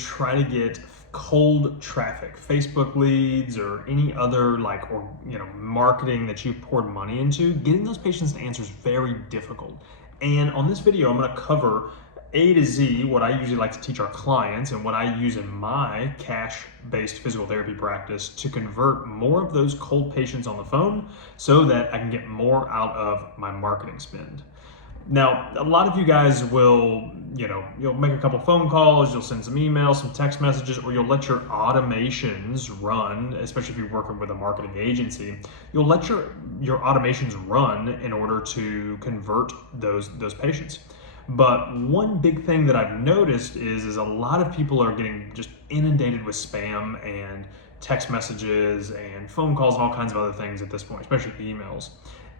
try to get cold traffic, Facebook leads or any other marketing that you've poured money into, getting those patients to answer is very difficult. And on this video, I'm going to cover A to Z what I usually like to teach our clients and what I use in my cash-based physical therapy practice to convert more of those cold patients on the phone so that I can get more out of my marketing spend. Now, a lot of you guys will, you'll make a couple phone calls, you'll send some emails, some text messages, or you'll let your automations run, especially if you're working with a marketing agency. You'll let your automations run in order to convert those patients. But one big thing that I've noticed is a lot of people are getting just inundated with spam and text messages and phone calls and all kinds of other things at this point, especially emails.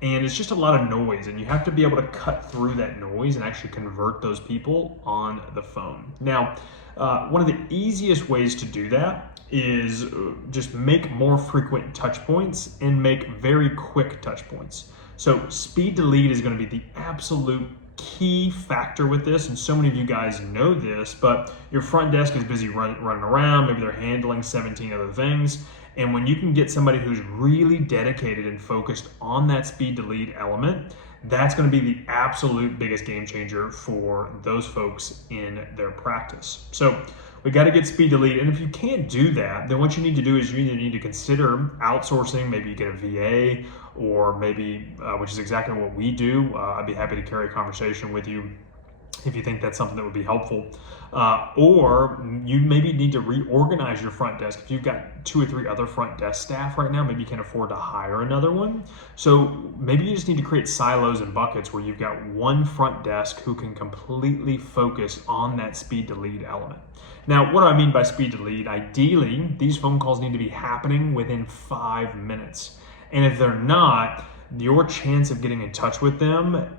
And it's just a lot of noise, and you have to be able to cut through that noise and actually convert those people on the phone. Now, one of the easiest ways to do that is just make more frequent touch points and make very quick touch points. So speed to lead is going to be the absolute key factor with this, and so many of you guys know this, but your front desk is busy running around, maybe they're handling 17 other things. And when you can get somebody who's really dedicated and focused on that speed to lead element, that's going to be the absolute biggest game changer for those folks in their practice. So we got to get speed to lead. And if you can't do that, then what you need to do is you either need to consider outsourcing. Maybe you get a VA, or maybe, which is exactly what we do. I'd be happy to carry a conversation with you if you think that's something that would be helpful. Or you maybe need to reorganize your front desk. If you've got 2 or 3 other front desk staff right now, maybe you can't afford to hire another one. So maybe you just need to create silos and buckets where you've got one front desk who can completely focus on that speed to lead element. Now, what do I mean by speed to lead? Ideally, these phone calls need to be happening within 5 minutes. And if they're not, your chance of getting in touch with them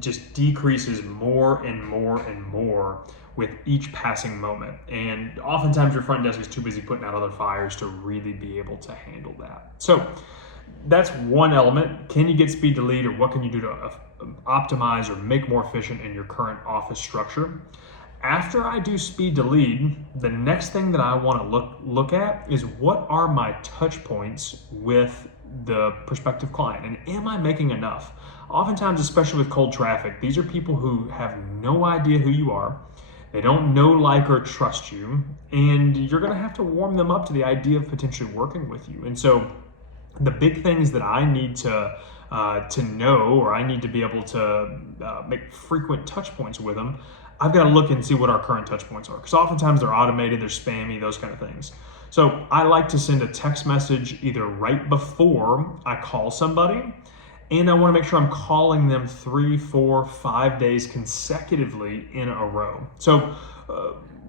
just decreases more and more and more with each passing moment. And oftentimes your front desk is too busy putting out other fires to really be able to handle that. So that's one element. Can you get speed to lead, or what can you do to optimize or make more efficient in your current office structure? After I do speed to lead, the next thing that I want to look at is what are my touch points with the prospective client, and am I making enough? Oftentimes, especially with cold traffic, these are people who have no idea who you are. They don't know, like, or trust you, and you're going to have to warm them up to the idea of potentially working with you. And so the big things that I need to know, or I need to be able to make frequent touch points with them, I've got to look and see what our current touch points are, because oftentimes they're automated, they're spammy, those kind of things. So I like to send a text message either right before I call somebody, and I want to make sure I'm calling them 3, 4, 5 days consecutively in a row. So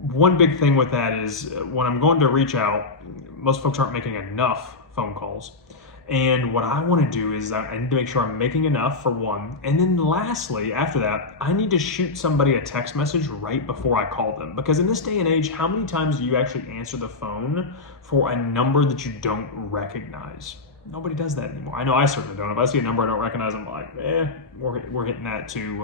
one big thing with that is when I'm going to reach out, most folks aren't making enough phone calls. And what I want to do is I need to make sure I'm making enough, for one. And then lastly, after that, I need to shoot somebody a text message right before I call them. Because in this day and age, how many times do you actually answer the phone for a number that you don't recognize? Nobody does that anymore. I know I certainly don't. If I see a number I don't recognize, I'm like, we're hitting that to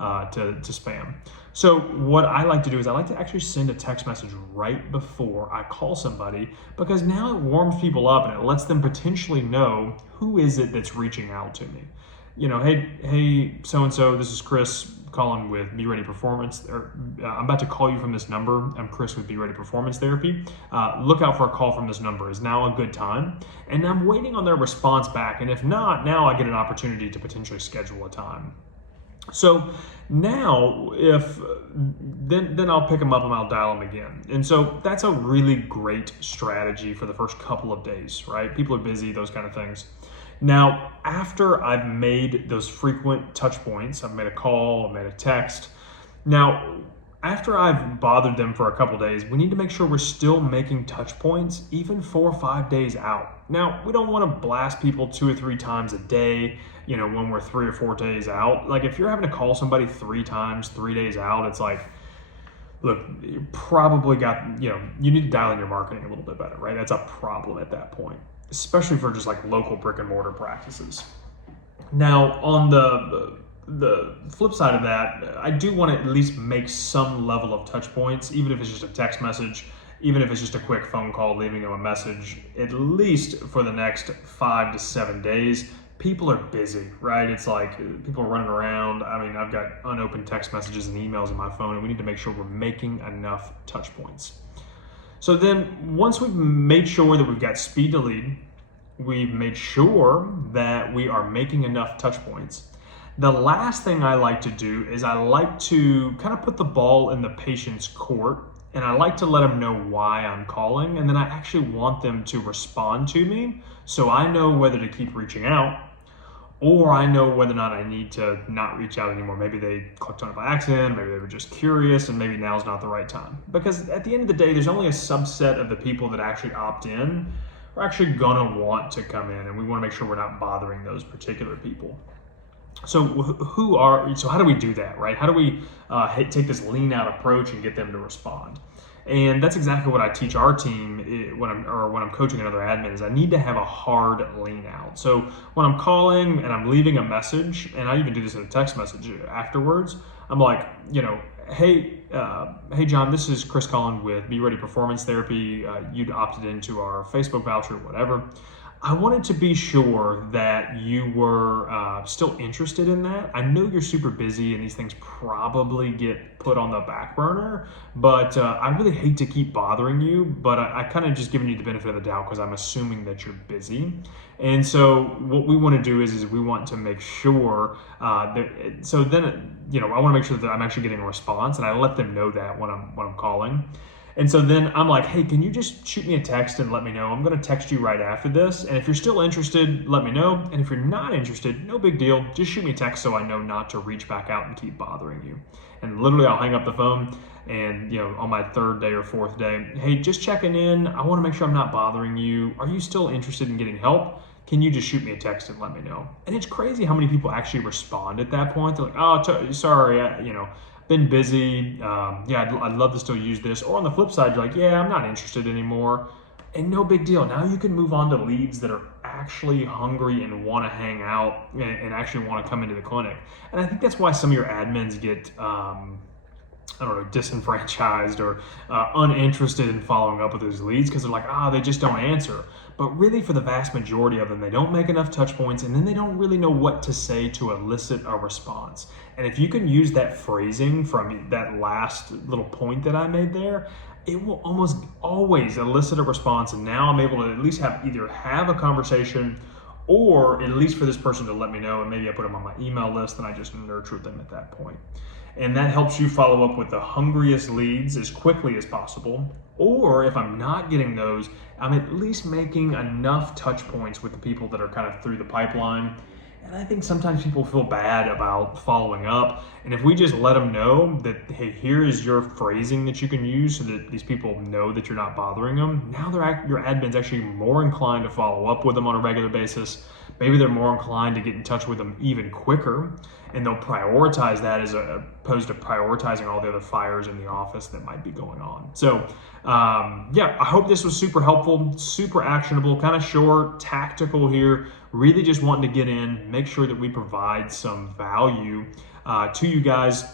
spam. So what I like to do is I like to actually send a text message right before I call somebody, because now it warms people up and it lets them potentially know who is it that's reaching out to me. Hey, so-and-so, this is Chris calling with Be Ready Performance. I'm about to call you from this number. I'm Chris with Be Ready Performance Therapy. Look out for a call from this number. Is now a good time? And I'm waiting on their response back. And if not, now I get an opportunity to potentially schedule a time. So now then I'll pick them up and I'll dial them again. And so that's a really great strategy for the first couple of days, right? People are busy, those kind of things. Now, after I've made those frequent touch points, I've made a call, I've made a text. Now, after I've bothered them for a couple days, we need to make sure we're still making touch points even 4 or 5 days out. Now, we don't want to blast people 2 or 3 times a day, when we're 3 or 4 days out. Like, if you're having to call somebody 3 times, 3 days out, it's like, look, you probably got, you need to dial in your marketing a little bit better, right? That's a problem at that point, especially for just like local brick and mortar practices. Now, on the the flip side of that, I do want to at least make some level of touch points, even if it's just a text message, even if it's just a quick phone call, leaving them a message, at least for the next 5 to 7 days. People are busy, right? It's like people are running around. I mean, I've got unopened text messages and emails in my phone, and we need to make sure we're making enough touch points. So then once we've made sure that we've got speed to lead, we've made sure that we are making enough touch points, the last thing I like to do is I like to kind of put the ball in the patient's court, and I like to let them know why I'm calling, and then I actually want them to respond to me so I know whether to keep reaching out, or I know whether or not I need to not reach out anymore. Maybe they clicked on it by accident, maybe they were just curious, and maybe now's not the right time. Because at the end of the day, there's only a subset of the people that actually opt in are actually gonna want to come in, and we wanna make sure we're not bothering those particular people. So how do we do that, right? How do we take this lean out approach and get them to respond? And that's exactly what I teach our team when I'm coaching another admin is I need to have a hard lean out. So when I'm calling and I'm leaving a message, and I even do this in a text message afterwards, I'm like, hey John, this is Chris calling with Be Ready Performance Therapy. You'd opted into our Facebook voucher, whatever. I wanted to be sure that you were still interested in that. I know you're super busy and these things probably get put on the back burner, but I really hate to keep bothering you, but I kind of just giving you the benefit of the doubt because I'm assuming that you're busy. And so what we want to do is we want to make sure I want to make sure that I'm actually getting a response, and I let them know that when I'm calling. And so then I'm like, hey, can you just shoot me a text and let me know? I'm going to text you right after this. And if you're still interested, let me know. And if you're not interested, no big deal. Just shoot me a text so I know not to reach back out and keep bothering you. And literally I'll hang up the phone and, on my third day or fourth day, hey, just checking in. I want to make sure I'm not bothering you. Are you still interested in getting help? Can you just shoot me a text and let me know? And it's crazy how many people actually respond at that point. They're like, oh, sorry, been busy. I'd love to still use this. Or on the flip side, you're like, yeah, I'm not interested anymore. And no big deal. Now you can move on to leads that are actually hungry and want to hang out and actually want to come into the clinic. And I think that's why some of your admins get, disenfranchised or uninterested in following up with those leads because they're like, they just don't answer. But really, for the vast majority of them, they don't make enough touch points, and then they don't really know what to say to elicit a response. And if you can use that phrasing from that last little point that I made there, it will almost always elicit a response. And now I'm able to at least either have a conversation, or at least for this person to let me know, and maybe I put them on my email list and I just nurture them at that point. And that helps you follow up with the hungriest leads as quickly as possible. Or if I'm not getting those, I'm at least making enough touch points with the people that are kind of through the pipeline. And I think sometimes people feel bad about following up. And if we just let them know that, hey, here is your phrasing that you can use so that these people know that you're not bothering them, now your admin's actually more inclined to follow up with them on a regular basis. Maybe they're more inclined to get in touch with them even quicker, and they'll prioritize that as opposed to prioritizing all the other fires in the office that might be going on. So I hope this was super helpful, super actionable, kind of short, tactical here, really just wanting to get in, make sure that we provide some value to you guys.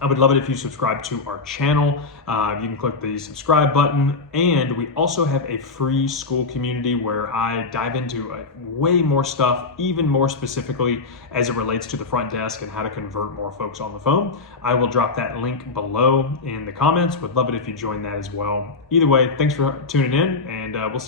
I would love it if you subscribe to our channel. You can click the subscribe button, and we also have a free school community where I dive into way more stuff, even more specifically as it relates to the front desk and how to convert more folks on the phone. I will drop that link below in the comments. Would love it if you join that as well. Either way, thanks for tuning in, and we'll see